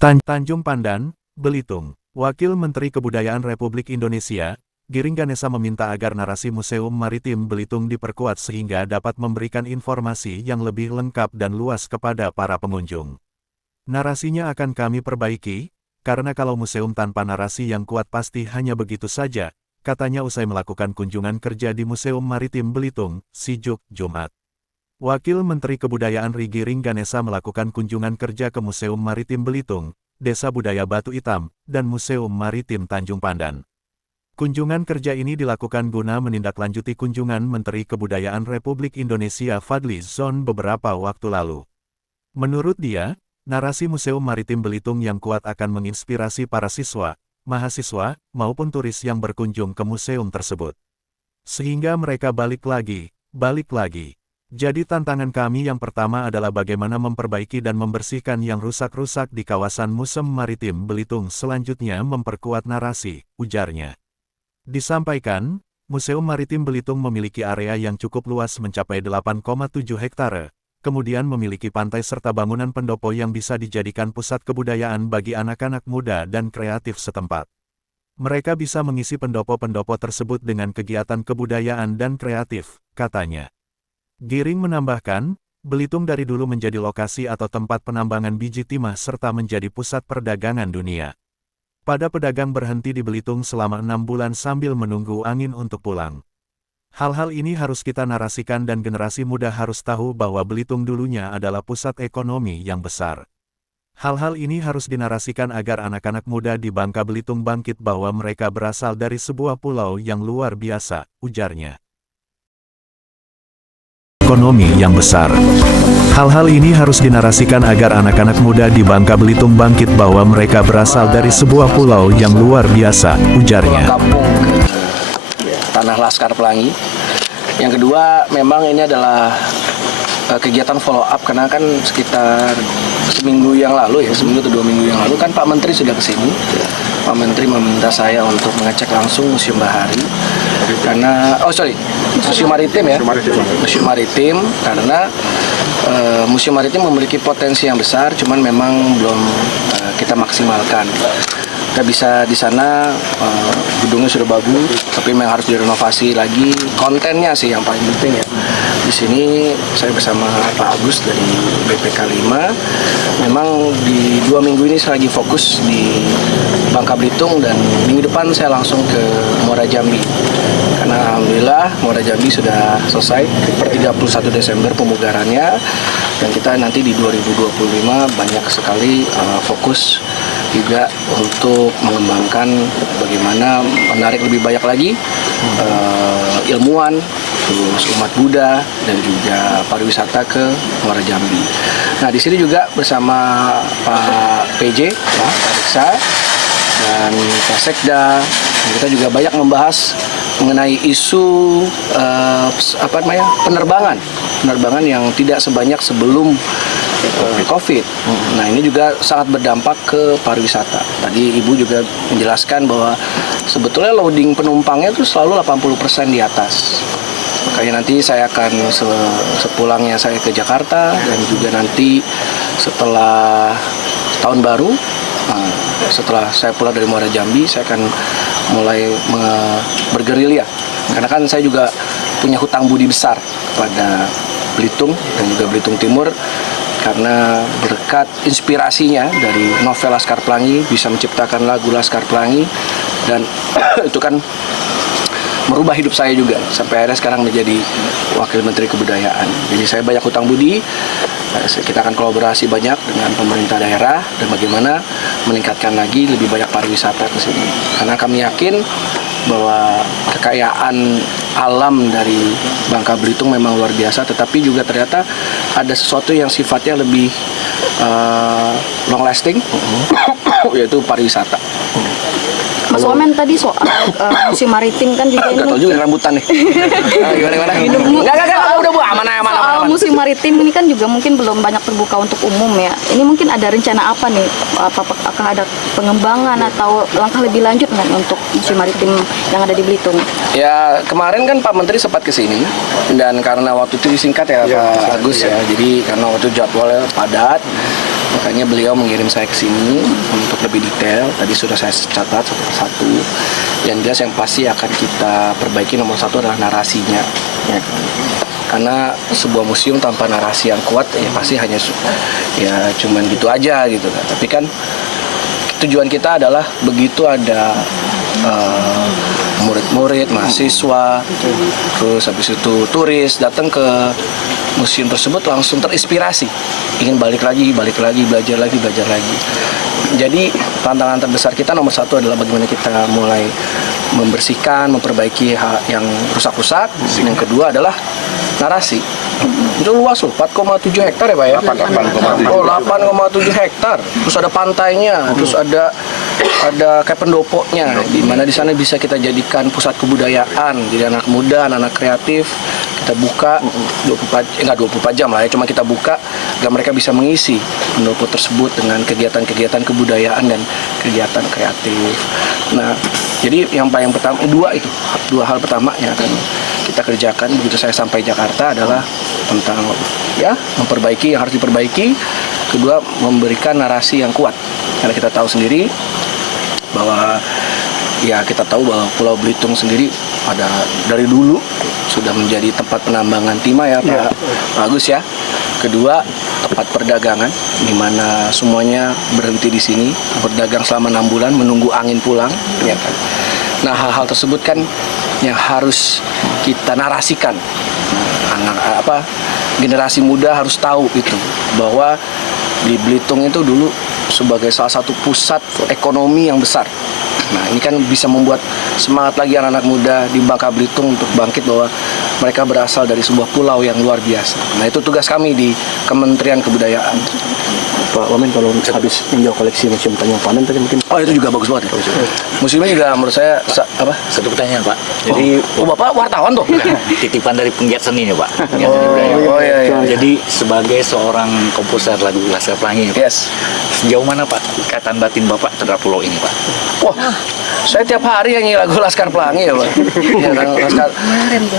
Tanjung Pandan, Belitung. Wakil Menteri Kebudayaan Republik Indonesia, Giring Ganesa meminta agar narasi Museum Maritim Belitung diperkuat sehingga dapat memberikan informasi yang lebih lengkap dan luas kepada para pengunjung. Narasinya akan kami perbaiki, karena kalau museum tanpa narasi yang kuat pasti hanya begitu saja, katanya usai melakukan kunjungan kerja di Museum Maritim Belitung, Sijuk, Jumat. Wakil Menteri Kebudayaan Giring Ganesa melakukan kunjungan kerja ke Museum Maritim Belitung, Desa Budaya Batu Hitam, dan Museum Maritim Tanjung Pandan. Kunjungan kerja ini dilakukan guna menindaklanjuti kunjungan Menteri Kebudayaan Republik Indonesia Fadly Zon beberapa waktu lalu. Menurut dia, narasi Museum Maritim Belitung yang kuat akan menginspirasi para siswa, mahasiswa, maupun turis yang berkunjung ke museum tersebut. Sehingga mereka balik lagi. Jadi tantangan kami yang pertama adalah bagaimana memperbaiki dan membersihkan yang rusak-rusak di kawasan Museum Maritim Belitung, selanjutnya memperkuat narasi, ujarnya. Disampaikan, Museum Maritim Belitung memiliki area yang cukup luas mencapai 8,7 hektare, kemudian memiliki pantai serta bangunan pendopo yang bisa dijadikan pusat kebudayaan bagi anak-anak muda dan kreatif setempat. Mereka bisa mengisi pendopo-pendopo tersebut dengan kegiatan kebudayaan dan kreatif, katanya. Giring menambahkan, Belitung dari dulu menjadi lokasi atau tempat penambangan biji timah serta menjadi pusat perdagangan dunia. Pada pedagang berhenti di Belitung selama 6 bulan sambil menunggu angin untuk pulang. Hal-hal ini harus kita narasikan dan generasi muda harus tahu bahwa Belitung dulunya adalah pusat ekonomi yang besar. Hal-hal ini harus dinarasikan agar anak-anak muda di Bangka Belitung bangkit bahwa mereka berasal dari sebuah pulau yang luar biasa, ujarnya. Ekonomi yang besar. Hal-hal ini harus dinarasikan agar anak-anak muda di Bangka Belitung bangkit bahwa mereka berasal dari sebuah pulau yang luar biasa, ujarnya. Kampung Tanah Laskar Pelangi. Yang kedua, memang ini adalah kegiatan follow up karena kan sekitar seminggu yang lalu ya, seminggu atau 2 minggu yang lalu kan Pak Menteri sudah kesini. Pak Menteri meminta saya untuk mengecek langsung Museum Bahari karena Museum Maritim ya, Museum Maritim karena Museum Maritim memiliki potensi yang besar, cuman memang belum kita maksimalkan. Kita bisa di sana gedungnya sudah bagus, tapi memang harus direnovasi lagi. Kontennya sih yang paling penting ya. Di sini saya bersama Pak Agus dari BPK 5. Memang di 2 minggu ini saya lagi fokus di Bangka Belitung dan minggu depan saya langsung ke Muara Jambi. Karena alhamdulillah Muara Jambi sudah selesai per 31 Desember pemugarannya dan kita nanti di 2025 banyak sekali fokus juga untuk mengembangkan bagaimana menarik lebih banyak lagi ilmuwan, terus umat Buddha dan juga pariwisata ke Muara Jambi. Nah di sini juga bersama Pak PJ, Pak Reksa dan Pak Sekda, kita juga banyak membahas mengenai isu penerbangan yang tidak sebanyak sebelum COVID. Nah ini juga sangat berdampak ke pariwisata. Tadi Ibu juga menjelaskan bahwa sebetulnya loading penumpangnya itu selalu 80% di atas. Makanya nanti saya akan sepulangnya saya ke Jakarta dan juga nanti setelah tahun baru, setelah saya pulang dari Muara Jambi, saya akan mulai bergerilya. Karena kan saya juga punya hutang budi besar pada Belitung dan juga Belitung Timur. Karena berkat inspirasinya dari novel Laskar Pelangi bisa menciptakan lagu Laskar Pelangi dan itu kan merubah hidup saya juga sampai akhirnya sekarang menjadi Wakil Menteri Kebudayaan. Jadi saya banyak hutang budi, kita akan kolaborasi banyak dengan pemerintah daerah dan bagaimana meningkatkan lagi lebih banyak pariwisata ke sini. Karena kami yakin bahwa kekayaan alam dari Bangka Belitung memang luar biasa, tetapi juga ternyata ada sesuatu yang sifatnya lebih long lasting, yaitu pariwisata. Mas Wamen tadi soal Museum Maritim kan juga ini. Gak tau juga rambutan nih. Gimana? Udah Bu, aman. Soal Museum Maritim ini kan juga mungkin belum banyak terbuka untuk umum ya. Ini mungkin ada rencana apa nih? Apakah ada pengembangan atau langkah lebih lanjut nggak untuk Museum Maritim yang ada di Belitung? Ya kemarin kan Pak Menteri sempat kesini dan karena waktu itu disingkat ya Pak Agus ya. Jadi karena waktu jadwalnya padat. Makanya beliau mengirim saya ke sini untuk lebih detail. Tadi sudah saya catat satu persatu. Yang jelas yang pasti akan kita perbaiki nomor satu adalah narasinya. Ya. Karena sebuah museum tanpa narasi yang kuat ya pasti hanya ya cuman gitu aja gitu kan. Tapi kan tujuan kita adalah begitu ada murid-murid, mahasiswa, terus habis itu turis datang ke museum tersebut langsung terinspirasi, ingin balik lagi, belajar lagi. Jadi tantangan terbesar kita nomor satu adalah bagaimana kita mulai membersihkan, memperbaiki hal yang rusak-rusak. Yang kedua adalah narasi. Itu luas loh, 4,7 hektar ya Pak ya? 8,7 hektar. Terus ada pantainya, terus ada kayak pendopoknya, di mana di sana bisa kita jadikan pusat kebudayaan. Jadi anak muda, anak kreatif, kita buka 24 jam lah ya, cuma kita buka agar mereka bisa mengisi pendopo tersebut dengan kegiatan-kegiatan kebudayaan dan kegiatan kreatif. Nah, jadi yang paling pertama, dua hal pertama yang akan kita kerjakan begitu saya sampai Jakarta adalah tentang ya memperbaiki yang harus diperbaiki. Kedua, memberikan narasi yang kuat, karena kita tahu sendiri bahwa ya kita tahu bahwa Pulau Belitung sendiri dari dulu sudah menjadi tempat penambangan timah ya Pak Agus ya. Kedua, tempat perdagangan di mana semuanya berhenti di sini, berdagang selama 6 bulan menunggu angin pulang ya kan. Nah, hal-hal tersebut kan yang harus kita narasikan. Generasi muda harus tahu itu bahwa di Belitung itu dulu sebagai salah satu pusat ekonomi yang besar. Nah, ini kan bisa membuat semangat lagi anak-anak muda di Bangka Belitung untuk bangkit bahwa mereka berasal dari sebuah pulau yang luar biasa. Nah, itu tugas kami di Kementerian Kebudayaan. Pak Wamen, kalau habis meninjau koleksi Museum Tanjung Pandan tadi mungkin... Oh, itu juga bagus banget ya? Museumnya juga menurut saya, Satu pertanyaan Pak. Jadi Bapak wartawan tuh? titipan dari penggiat seni nih Pak. Iya. Jadi sebagai seorang komposer lagu Laskar Pelangi, Pak, Yes. sejauh mana Pak ikatan batin Bapak terhadap pulau ini Pak? Wah, saya tiap hari nyanyi lagu Laskar Pelangi ya Pak. Ya,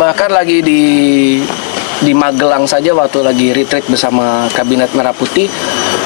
bahkan lagi di Magelang saja waktu lagi retreat bersama Kabinet Merah Putih,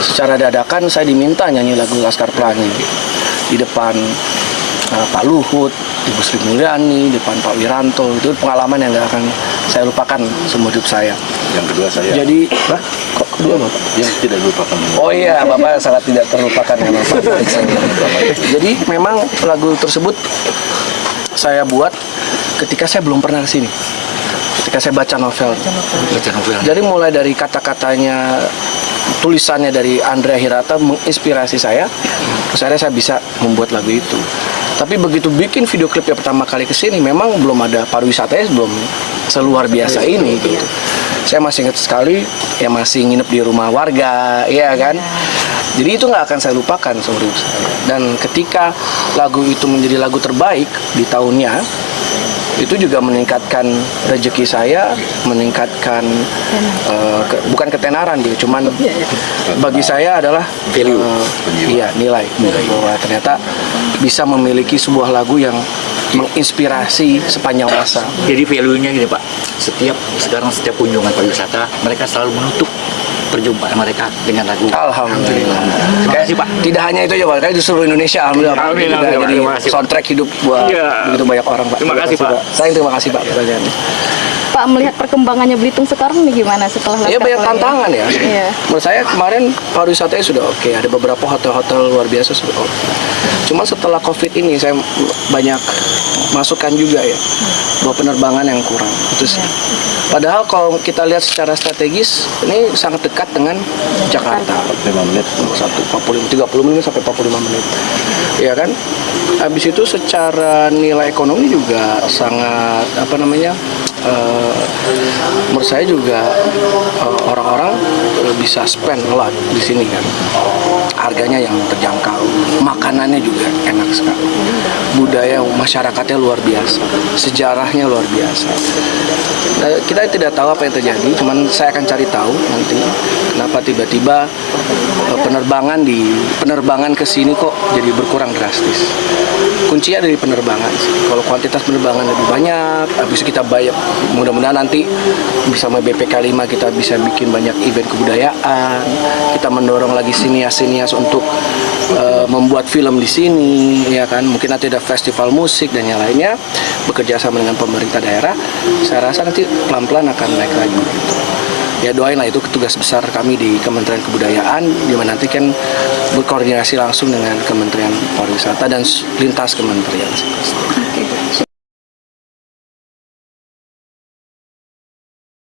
secara dadakan saya diminta nyanyi lagu Laskar Pelangi di depan Pak Luhut, Ibu Sri Mulyani, di depan Pak Wiranto. Itu pengalaman yang gak akan saya lupakan seumur hidup saya. Yang kedua saya... Jadi, kok kedua Bapak? Yang tidak dilupakan. Oh iya, Bapak sangat tidak terlupakan ya Bapak. Jadi memang lagu tersebut saya buat ketika saya belum pernah kesini. Ketika saya baca novel. Jadi mulai dari kata-katanya, tulisannya dari Andrea Hirata menginspirasi saya. Terus akhirnya saya bisa membuat lagu itu. Tapi begitu bikin video klip yang pertama kali kesini, memang belum ada pariwisatanya, belum seluar biasa ini gitu. Saya masih ingat sekali, ya masih nginep di rumah warga, ya kan. Jadi itu nggak akan saya lupakan seumur hidup saya. Dan ketika lagu itu menjadi lagu terbaik di tahunnya, itu juga meningkatkan rezeki saya, meningkatkan bukan ketenaran dia, cuman bagi saya adalah Value. Nilai bahwa ternyata bisa memiliki sebuah lagu yang menginspirasi sepanjang masa. Jadi value-nya gini Pak, setiap kunjungan pariwisata mereka selalu menutup perjumpaan mereka dengan lagu. Alhamdulillah. Terima kasih Pak. Tidak hanya itu aja Pak, tapi di seluruh Indonesia alhamdulillah. Alhamdulillah. Jadi Terima kasih, Pak. soundtrack hidup buat Iya. begitu banyak orang Pak. Terima kasih, Pak. Saya terima kasih Pak pertanyaannya. Pak, melihat perkembangannya Belitung sekarang nih gimana setelah Ya Laskar banyak Pelangi? tantangan ya. Iya. Menurut saya kemarin pariwisatanya sudah oke, ada beberapa hotel-hotel luar biasa sudah oke. Cuma setelah COVID ini saya banyak masukan juga ya bahwa penerbangan yang kurang. Itu sih. Padahal kalau kita lihat secara strategis ini sangat dekat dengan Jakarta. 5 menit. 30 menit sampai 45 menit. Ya kan? Habis itu secara nilai ekonomi juga sangat menurut saya juga orang-orang bisa spend a lot di sini kan. Harganya yang terjangkau, makanannya juga enak sekali. Budaya masyarakatnya luar biasa, sejarahnya luar biasa. Kita tidak tahu apa yang terjadi, cuman saya akan cari tahu nanti kenapa tiba-tiba penerbangan ke sini kok jadi berkurang drastis. Kuncinya dari penerbangan sih. Kalau kuantitas penerbangan lebih banyak, habis kita bayar, mudah-mudahan nanti bersama BPK 5 kita bisa bikin banyak event kebudayaan, kita mendorong lagi sinias-sinias untuk membuat film di sini, ya kan? Mungkin nanti ada festival musik dan yang lainnya, bekerja sama dengan pemerintah daerah. Saya rasa nanti pelan-pelan akan naik lagi. Gitu. Ya doain lah, itu tugas besar kami di Kementerian Kebudayaan, di mana nanti kan berkoordinasi langsung dengan Kementerian Pariwisata dan lintas kementerian. Oke.